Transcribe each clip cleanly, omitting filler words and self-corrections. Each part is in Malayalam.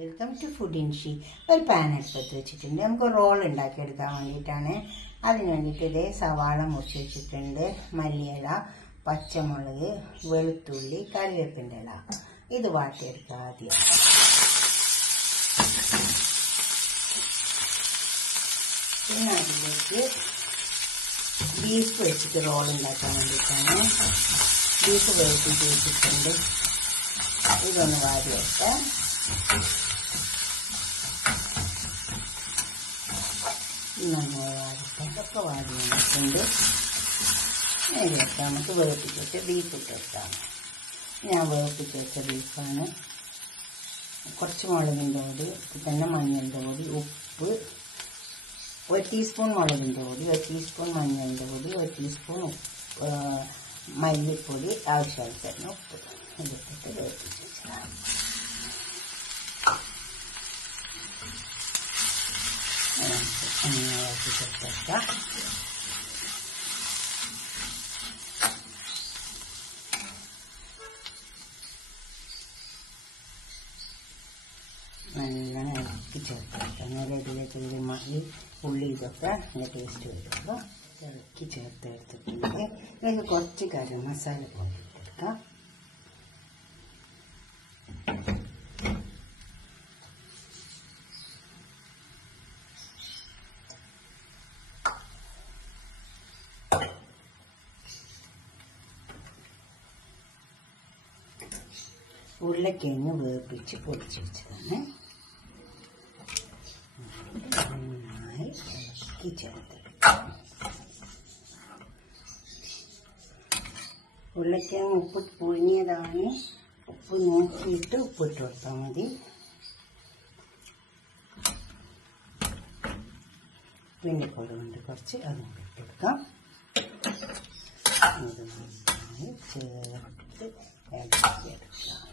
Welcome to food in she. ഒരു പാൻ എടുത്ത് വെച്ചിട്ടുണ്ട്. നമുക്ക് റോൾ ഉണ്ടാക്കിയെടുക്കാൻ വേണ്ടിയിട്ടാണ്. അതിന് വേണ്ടിയിട്ട് ഇതേ സവാള മുറിച്ച് വെച്ചിട്ടുണ്ട്, മല്ലിയില, പച്ചമുളക്, വെളുത്തുള്ളി, കറിവേപ്പിൻ്റെ ഇല. ഇത് വാട്ടിയെടുക്കുക ആദ്യം. പിന്നെ അതിലേക്ക് ബീഫ് വെച്ചിട്ട് റോൾ ഉണ്ടാക്കാൻ വേണ്ടിയിട്ടാണ്. ബീഫ് വേവിച്ചിട്ട് വെച്ചിട്ടുണ്ട്. ഇതൊന്ന് വാരി വെക്കാം. നന്നായി വാടിക്കാം. ഇതൊക്കെ വാടി വന്നിട്ടുണ്ട്. ഇതിലേക്ക് നമുക്ക് വേവിപ്പിച്ച് വെച്ച ബീഫ് ഇട്ട് വെക്കാം. ഞാൻ വേവിപ്പിച്ച് വെച്ച ബീഫാണ്. കുറച്ച് മുളകിൻ്റെ പൊടി, തന്നെ മഞ്ഞളിൻ്റെ പൊടി, ഉപ്പ്, 1 ടീസ്പൂൺ മുളകിൻ്റെ പൊടി, 1 ടീസ്പൂൺ മഞ്ഞളിൻ്റെ പൊടി, 1 ടീസ്പൂൺ മല്ലിപ്പൊടി, ആവശ്യാനുസരണം ഉപ്പ് ഇതിട്ടിട്ട് വേവിപ്പിച്ച് വെച്ചതാണ്. വേവിപ്പിച്ചെടുക്കാം. നല്ലോണം ഇളക്കി ചേർക്കാം. നേരെ ഇതിലേക്ക് ഈ ഉള്ളി ഇതൊക്കെ നല്ല ടേസ്റ്റ് വരുമ്പോൾ ഇളക്കി ചേർത്ത് എടുത്തിട്ടുണ്ട്. ഇതിലേക്ക് കുറച്ച് ഗരം മസാല പോലെ ഇട്ടെടുക്കാം. ഉരുളക്കിഴങ്ങ് വേവിപ്പിച്ച് പൊടിച്ച് വെച്ചതാണ്. നന്നായി ഇളക്കി ചേർത്തെടുക്കാം. ഉരുളക്കിഴങ്ങ് ഉപ്പ് പുഴുങ്ങിയതാണ്. ഉപ്പ് നോക്കിയിട്ട് ഉപ്പിട്ട് കൊടുത്താൽ മതി. പിന്നെപ്പൊടി കൊണ്ട് കുറച്ച് അതും ഇട്ടെടുക്കാം. ഇത് നന്നായി ചേർത്ത് ഇളക്കിയെടുക്കാം.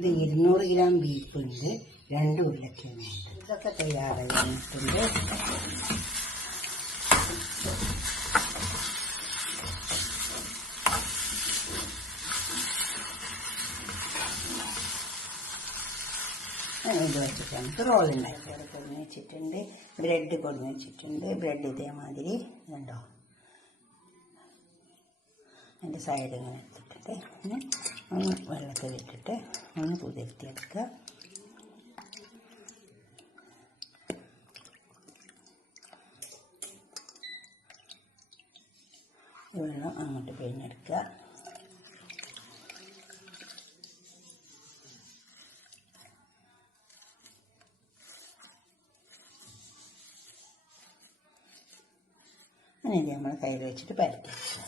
ഇത് 200 ഗ്രാം ബീഫുണ്ട്, 2 ഉരുളക്കിഴങ്ങുണ്ട്. ഇതൊക്കെ തയ്യാറായി വന്നിട്ടുണ്ട്. ഇത് വെച്ചിട്ട് നമുക്ക് റോൾ ഉണ്ടാക്കി കൊടുന്ന് വെച്ചിട്ടുണ്ട്. ബ്രെഡ് കൊടുന്ന് വെച്ചിട്ടുണ്ട്. ബ്രെഡ് ഇതേമാതിരി ഉണ്ടോ അതിൻ്റെ സൈഡ് ഇങ്ങനെ എടുത്തിട്ട് ഒന്ന് വെള്ളത്തിലിട്ടിട്ട് ഒന്ന് കുതിർത്തിയെടുക്കുക. വെള്ളം അങ്ങോട്ട് പിഴിഞ്ഞെടുക്കുക. അങ്ങനെ ഇത് നമ്മൾ കയ്യിൽ വെച്ചിട്ട് പരത്തി വെക്കുക.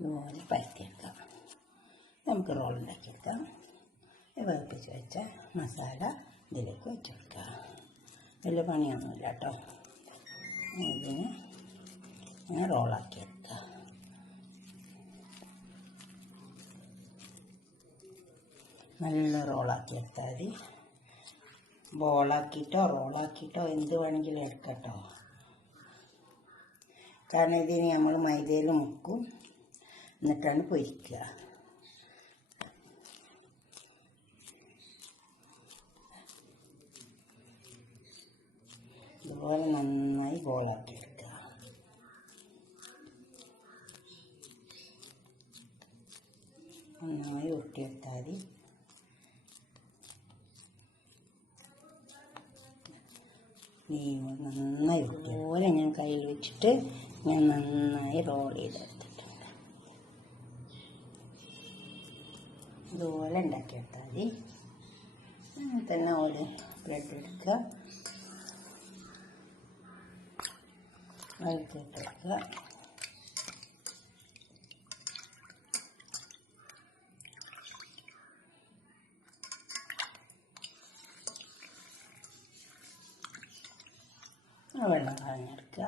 ഇതുപോലെ പരത്തിയെടുക്കാം. നമുക്ക് റോൾ ഉണ്ടാക്കിയെടുക്കാം. വേവിപ്പിച്ച് വെച്ച മസാല ഇതിലേക്ക് വെച്ചെടുക്കാം. വലിയ പണിയൊന്നുമില്ല കേട്ടോ. ഇതിന് ഞാൻ റോളാക്കിയെടുക്കാം. നല്ല റോളാക്കിയെടുത്താൽ മതി. ബോളാക്കിയിട്ടോ റോളാക്കിയിട്ടോ എന്ത് വേണമെങ്കിലും എടുക്കട്ടോ. കാരണം ഇതിന് നമ്മൾ മൈദയിൽ മുക്കും, എന്നിട്ടാണ് പൊരിക്കുക. ഇതുപോലെ നന്നായി ബോളാക്കിയെടുക്കുക. നന്നായി ഒട്ടിയെടുത്താൽ മതി. നന്നായി ഒട്ടി. അതുപോലെ ഞാൻ കയ്യിൽ വെച്ചിട്ട് ഞാൻ നന്നായി റോൾ ചെയ്തെടുത്തിട്ടുണ്ട്. ഇതുപോലെ ഉണ്ടാക്കിയെടുത്താൽ മതി. അങ്ങനെ തന്നെ ഒരു ബ്രെഡ് എടുക്കുക, വറുത്തെടുക്കുക. വെള്ളം കളഞ്ഞെടുക്കുക.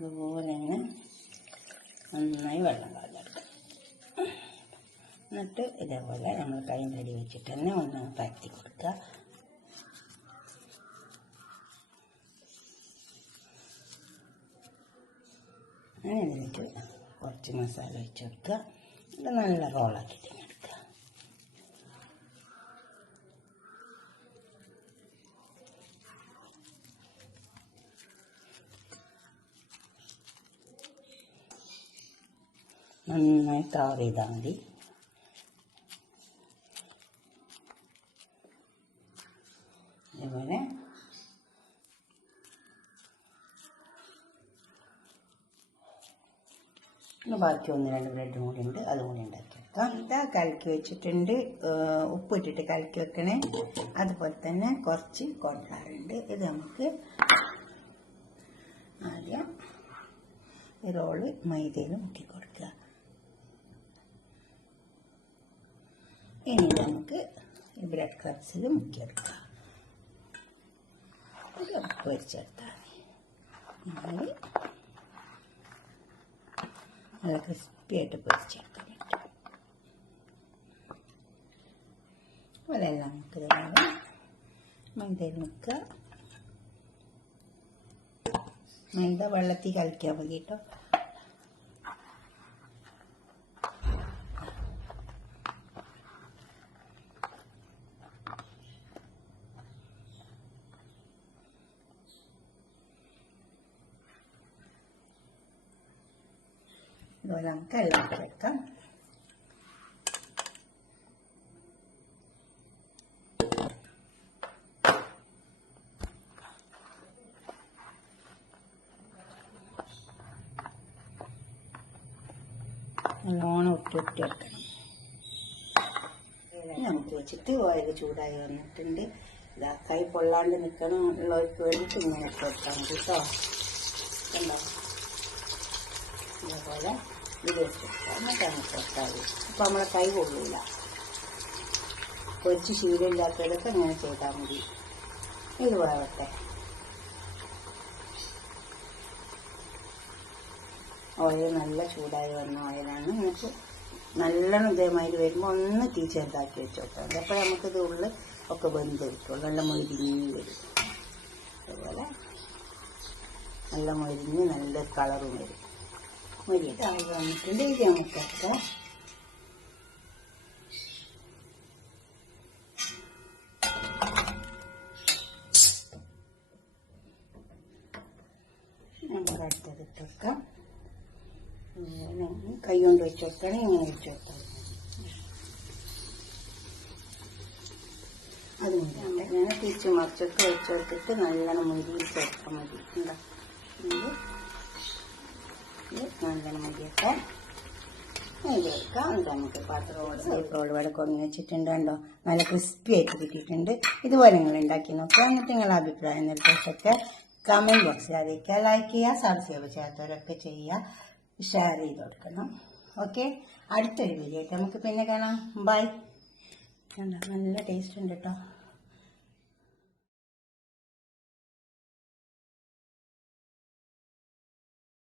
അതുപോലെ തന്നെ നന്നായി വെള്ളം കളഞ്ഞെടുക്കാം. എന്നിട്ട് ഇതേപോലെ നമ്മൾ കൈൻ്റെ അടി വെച്ചിട്ട് തന്നെ ഒന്ന് പരത്തി കൊടുക്കുക. അങ്ങനെ ഇതിലേക്ക് കുറച്ച് മസാല വെച്ച് കൊടുക്കുക. ഇത് നല്ല റോളാക്കിയിട്ട് എടുക്കുക. നന്നായി കവർ ചെയ്താൽ മതി. അതേപോലെ ബാക്കി 1-2 ബ്രെഡും കൂടി ഉണ്ട്, അതും കൂടി ഉണ്ടാക്കിയെടുക്കാം. ഇതാ കലക്കി വെച്ചിട്ടുണ്ട്. ഉപ്പിട്ടിട്ട് കലക്കി വെക്കണേ. അതുപോലെ തന്നെ കുറച്ച് കോൺഫ്ലവർ ഉണ്ട്. ഇത് നമുക്ക് ആദ്യം ഈ റോള് മൈദയിൽ മുക്കി കൊടുക്കുക. ഇനി നമുക്ക് ഈ ബ്രെഡ് ക്രബ്സിൽ മുക്കിയെടുക്കാം. പൊരിച്ചെടുത്താൽ മതി. നല്ല ക്രിസ്പി ആയിട്ട് പൊരിച്ചെടുക്കാൻ പറ്റും. അതെല്ലാം നമുക്ക് ഇതുപോലെ മൈദയിൽ മുക്കുക. മൈദ വെള്ളത്തിൽ കലക്കിയാൽ മതി കേട്ടോ. ഇതുപോലെ നമുക്ക് എല്ലാം വെക്കാം. നല്ലോണം ഒട്ടി വെക്കണം. നമുക്ക് വെച്ചിട്ട് ഓയിൽ ചൂടായി വന്നിട്ടുണ്ട്. ഇതാ കൈ പൊള്ളാണ്ട് നിൽക്കണം ഉള്ളവർക്ക് വേണ്ടിയിട്ട് ഇങ്ങനെ ഇട്ട് വെക്കാൻ മതി കേട്ടോ. കണ്ടോ, ഇതേപോലെ ഇത് വെച്ചെടുക്കാം. എന്നിട്ട് നമുക്ക് വെക്കാൻ മതി. അപ്പം നമ്മളെ കൈ കൊള്ളൂല. പൊരിച്ച് ശീലമില്ലാത്തവരൊക്കെ ഇങ്ങനെ ചെയ്താൽ മതി. ഇത് വേവട്ടെ. ഓയിൽ നല്ല ചൂടായി വന്ന ഓയിലാണ്. നമുക്ക് നല്ലോണം ഇതേമാതിരി വരുമ്പോൾ ഒന്ന് തീ ചെറുതാക്കി വെച്ച് വെക്കാം. അപ്പോൾ നമുക്കിത് ഉള്ളിൽ ഒക്കെ വെന്ത് കിട്ടുള്ളൂ. നല്ല മൊരിഞ്ഞ് വരും. അതുപോലെ നല്ല മൊരിഞ്ഞ് നല്ല കളറും വരും. മൊരിയിട്ട് ആയി വന്നിട്ടുണ്ട്. ഇത് നമുക്കൊക്കെ നമുക്ക് അടുത്തതിട്ട് വെക്കാം. കൈ കൊണ്ട് വെച്ച് വെക്കണം. ഇങ്ങനെ വെച്ച് വെക്കാം. അതുകൊണ്ട് ഇങ്ങനെ തിരിച്ച് മറിച്ചൊക്കെ വെച്ചെടുത്തിട്ട് നല്ലോണം മുരിച്ച് വെക്കാൻ മതി. എന്താ നല്ലോണം മതിയൊക്കെ ഇത് വെക്കാം. എന്നിട്ട് നമുക്ക് പാത്രം ഇവിടെ കുറഞ്ഞ് വെച്ചിട്ടുണ്ട്. കണ്ടോ, നല്ല ക്രിസ്പി ആയിട്ട് കിട്ടിയിട്ടുണ്ട്. ഇതുപോലെ നിങ്ങൾ ഉണ്ടാക്കി നോക്കുക. എന്നിട്ട് നിങ്ങളുടെ അഭിപ്രായം നിർദ്ദേശമൊക്കെ കമൻറ്റ് ബോക്സിൽ അറിയിക്കുക. ലൈക്ക് ചെയ്യുക, സബ്സ്ക്രൈബ് ചെയ്യാത്തവരൊക്കെ ചെയ്യുക, ഷെയർ ചെയ്ത് കൊടുക്കണം. ഓക്കെ, അടുത്തൊരു വീഡിയോ ആയിട്ട് നമുക്ക് പിന്നെ കാണാം. ബൈ. നല്ല ടേസ്റ്റ് ഉണ്ട് കേട്ടോ.